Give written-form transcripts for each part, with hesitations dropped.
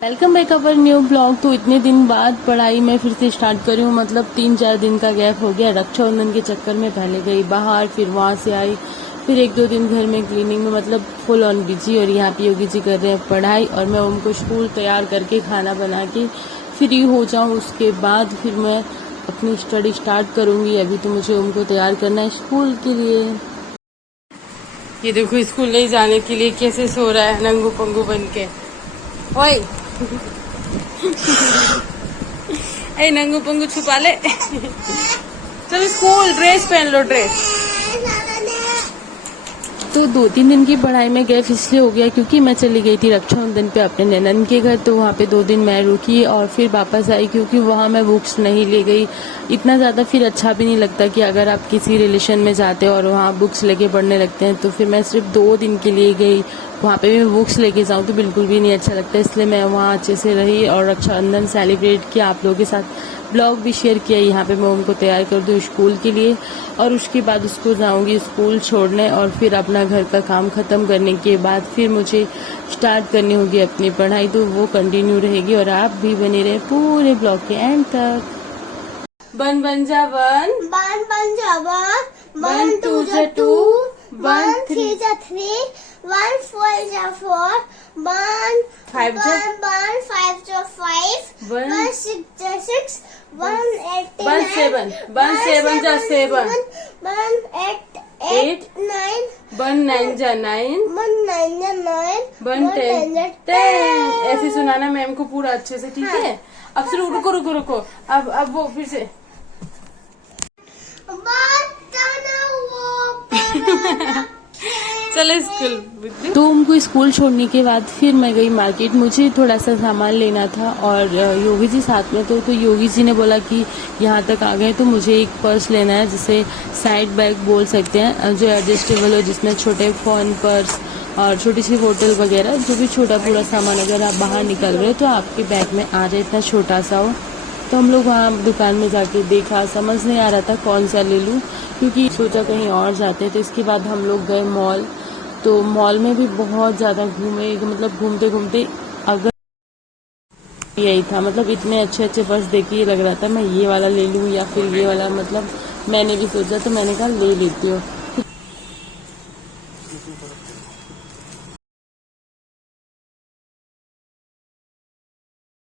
Welcome back our new blog. तो इतने दिन बाद पढ़ाई मैं फिर से स्टार्ट करी हूँ। मतलब 3-4 दिन का गैप हो गया। रक्षाबंधन के चक्कर में पहले गई बाहर, फिर वहाँ से आई, फिर 1-2 दिन घर में क्लीनिंग में, मतलब फुल ऑन बिजी। और यहाँ पे योगी जी कर रहे हैं पढ़ाई और मैं उनको स्कूल तैयार करके खाना बना के फ्री हो जाऊँ। उसके बाद फिर मैं अपनी स्टडी स्टार्ट करूँगी। अभी तो मुझे उनको तैयार करना है स्कूल के लिए। ये देखो स्कूल नहीं जाने के लिए कैसे सो रहा है नंगू पंगू बन के। ओए ए नंगू पंगू छुपा ले। चलो स्कूल ड्रेस पहन लो, ड्रेस। तो 2-3 दिन की पढ़ाई में गैप इसलिए हो गया क्योंकि मैं चली गई थी रक्षाबंधन पे अपने ननन के घर। तो वहाँ पे 2 दिन मैं रुकी और फिर वापस आई क्योंकि वहाँ मैं बुक्स नहीं ले गई। इतना ज़्यादा फिर अच्छा भी नहीं लगता कि अगर आप किसी रिलेशन में जाते हो और वहाँ बुक्स लेके पढ़ने लगते हैं। तो फिर मैं सिर्फ 2 दिन के लिए गई, वहाँ पे भी बुक्स लेके जाऊँ तो बिल्कुल भी नहीं अच्छा लगता। इसलिए मैं वहाँ अच्छे से रही और रक्षाबंधन सेलिब्रेट किया, आप लोगों के साथ ब्लॉग भी शेयर किया। यहाँ पे मैं उनको तैयार कर दूँ स्कूल के लिए और उसके बाद उसको जाऊँगी स्कूल छोड़ने और फिर अपना घर का काम ख़त्म करने के बाद फिर मुझे स्टार्ट करनी होगी अपनी पढ़ाई। तो वो कंटिन्यू रहेगी और आप भी बने रहे पूरे ब्लॉग के एंड तक। बन बन जा one, One one ja one, 1 2 जा 2, 1 3 ja 3, 1 4 ja 4, 1 5 जा 5 ja 5, 1 1 6 ja 6, 1 8 1 7 1 7 जा 7, 1 8 8 9, 1 9 जा 9, 1 9 ja 9, 1 10 10। ऐसे सुनाना मैम को पूरा अच्छे से, ठीक है? अब सिर्फ रुको रुको रुको। अब वो फिर से चलो स्कूल। तो उनको स्कूल छोड़ने के बाद फिर मैं गई मार्केट। मुझे थोड़ा सा सामान लेना था और योगी जी साथ में तो योगी जी ने बोला कि यहाँ तक आ गए तो मुझे एक पर्स लेना है, जिसे साइड बैग बोल सकते हैं, जो एडजस्टेबल हो, जिसमें छोटे फ़ोन, पर्स और छोटी सी बोतल वगैरह, जो भी छोटा पूरा सामान अगर आप बाहर निकल रहे हो तो आपके बैग में आ जाए, इतना छोटा सा हो। तो हम लोग वहाँ दुकान में जाके देखा, समझ नहीं आ रहा था कौन सा ले लूँ क्योंकि सोचा कहीं और जाते। तो इसके बाद हम लोग गए मॉल। तो मॉल में भी बहुत ज़्यादा घूमे, मतलब घूमते घूमते अगर यही था, मतलब इतने अच्छे अच्छे पर्स देख के लग रहा था मैं ये वाला ले लूँ या फिर ये वाला। मतलब मैंने भी सोचा तो मैंने कहा ले लेती हूँ।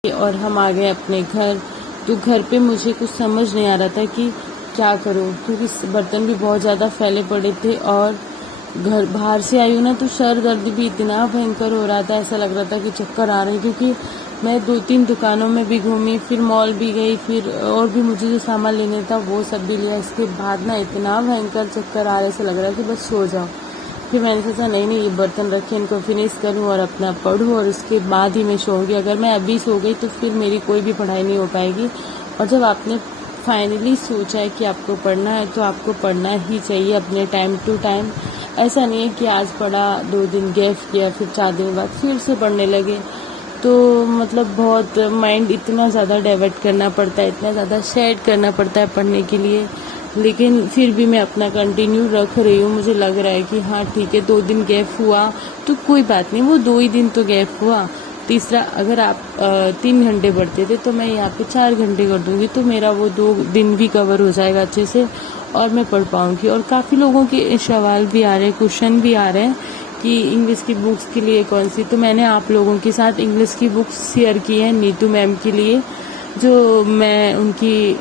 और हम आ गए अपने घर। तो घर पे मुझे कुछ समझ नहीं आ रहा था कि क्या करूं क्योंकि बर्तन भी बहुत ज़्यादा फैले पड़े थे और घर बाहर से आई हूँ ना तो सर दर्द भी इतना भयंकर हो रहा था, ऐसा लग रहा था कि चक्कर आ रहे हैं। क्योंकि मैं 2-3 दुकानों में भी घूमी, फिर मॉल भी गई, फिर और भी मुझे जो सामान लेने था वो सब भी लिया। इसके बाद ना इतना भयंकर चक्कर आ रहा है, ऐसा लग रहा है कि बस सो जाओ। फिर मैंने सोचा नहीं ये बर्तन रखे, इनको फिनिश करूं और अपना पढूं और उसके बाद ही मैं सोऊंगी। अगर मैं अभी सो गई तो फिर मेरी कोई भी पढ़ाई नहीं हो पाएगी। और जब आपने फाइनली सोचा है कि आपको पढ़ना है तो आपको पढ़ना ही चाहिए अपने टाइम टू टाइम। ऐसा नहीं है कि आज पढ़ा, 2 दिन गैप किया, फिर 4 दिन बाद फिर से पढ़ने लगे। तो मतलब बहुत माइंड इतना ज़्यादा डाइवर्ट करना पड़ता है, इतना ज़्यादा सेट करना पड़ता है पढ़ने के लिए। लेकिन फिर भी मैं अपना कंटिन्यू रख रही हूँ। मुझे लग रहा है कि हाँ ठीक है, 2 दिन गैप हुआ तो कोई बात नहीं, वो 2 ही दिन तो गैप हुआ। तीसरा, अगर आप 3 घंटे पढ़ते थे तो मैं यहाँ पे 4 घंटे कर दूँगी तो मेरा वो 2 दिन भी कवर हो जाएगा अच्छे से और मैं पढ़ पाऊँगी। और काफ़ी लोगों के सवाल भी आ रहे हैं, क्वेश्चन भी आ रहे हैं कि इंग्लिश की बुक्स के लिए कौन सी। तो मैंने आप लोगों के साथ इंग्लिश की बुक्स शेयर की है नीतू मैम के लिए, जो मैं उनकी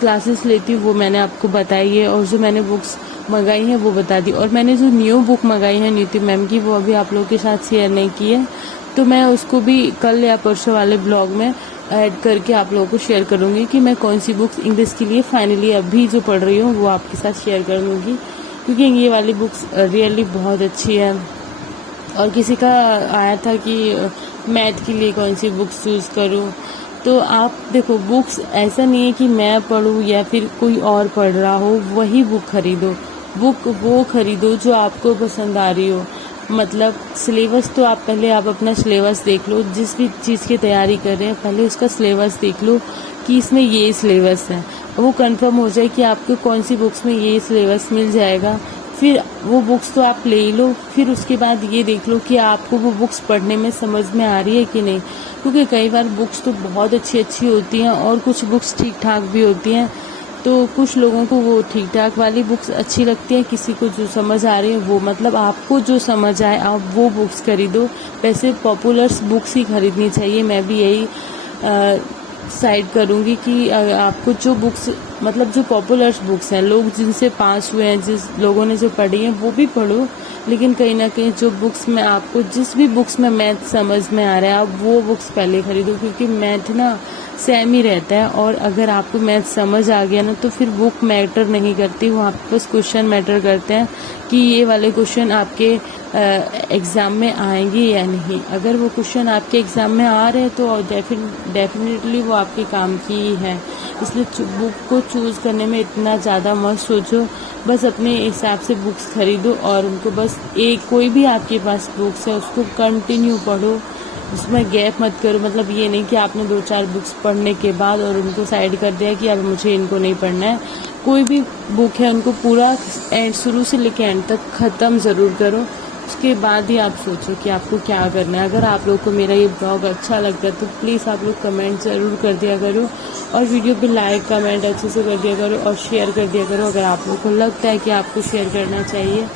क्लासेस लेती हूँ वो मैंने आपको बताई है और जो मैंने बुक्स मंगाई हैं वो बता दी। और मैंने जो न्यू बुक मंगाई है नीतू मैम की वो अभी आप लोगों के साथ शेयर नहीं की है, तो मैं उसको भी कल या परसों वाले ब्लॉग में ऐड करके आप लोगों को शेयर करूँगी कि मैं कौन सी बुक्स इंग्लिश के लिए फाइनली अभी जो पढ़ रही हूँ वो आपके साथ शेयर करूँगी। क्योंकि ये वाली बुक्स रियली बहुत अच्छी है। और किसी का आया था कि मैथ के लिए कौन सी बुक्स चूज़ करूँ, तो आप देखो बुक्स ऐसा नहीं है कि मैं पढूं या फिर कोई और पढ़ रहा हो, वही बुक खरीदो। बुक वो खरीदो जो आपको पसंद आ रही हो। मतलब सिलेबस तो आप अपना सिलेबस देख लो, जिस भी चीज़ की तैयारी कर रहे हैं पहले उसका सिलेबस देख लो कि इसमें ये सिलेबस है, वो कंफर्म हो जाए कि आपको कौन सी बुक्स में ये सिलेबस मिल जाएगा। फिर वो बुक्स तो आप ले ही लो, फिर उसके बाद ये देख लो कि आपको वो बुक्स पढ़ने में समझ में आ रही है कि नहीं, क्योंकि कई बार बुक्स तो बहुत अच्छी अच्छी होती हैं और कुछ बुक्स ठीक ठाक भी होती हैं। तो कुछ लोगों को वो ठीक ठाक वाली बुक्स अच्छी लगती है, किसी को जो समझ आ रही है वो, मतलब आपको जो समझ आए आप वो बुक्स खरीदो। वैसे पॉपुलर्स बुक्स ही खरीदनी चाहिए, मैं भी यही साइड करूँगी कि आपको जो बुक्स, मतलब जो पॉपुलर्स बुक्स हैं, लोग जिनसे पास हुए हैं, जिस लोगों ने जो पढ़ी हैं वो भी पढ़ो, लेकिन कहीं ना कहीं जो बुक्स में आपको, जिस भी बुक्स में मैथ समझ में आ रहा है आप वो बुक्स पहले खरीदो, क्योंकि मैथ ना सेम ही रहता है, और अगर आपको मैथ समझ आ गया ना तो फिर बुक मैटर नहीं करती, वहाँ पे बस क्वेश्चन मैटर करते हैं कि ये वाले क्वेश्चन आपके एग्ज़ाम में आएंगे या नहीं। अगर वो क्वेश्चन आपके एग्ज़ाम में आ रहे हैं तो डेफिनेटली वो आपके काम की ही है। इसलिए बुक को चूज़ करने में इतना ज़्यादा मत सोचो, बस अपने हिसाब से बुक्स खरीदो और उनको बस एक, कोई भी आपके पास बुक्स है उसको कंटिन्यू पढ़ो, उसमें गैप मत करो। मतलब ये नहीं कि आपने 2-4 बुक्स पढ़ने के बाद और उनको साइड कर दिया कि अब मुझे इनको नहीं पढ़ना है। कोई भी बुक है उनको पूरा शुरू से लेकर एंड तक ख़त्म ज़रूर करो, उसके बाद ही आप सोचो कि आपको क्या करना है। अगर आप लोग को मेरा ये ब्लॉग अच्छा लगता है तो प्लीज़ आप लोग कमेंट ज़रूर कर दिया करो, और वीडियो पे लाइक कमेंट अच्छे से कर दिया करो और शेयर कर दिया करो अगर आप लोग को लगता है कि आपको शेयर करना चाहिए।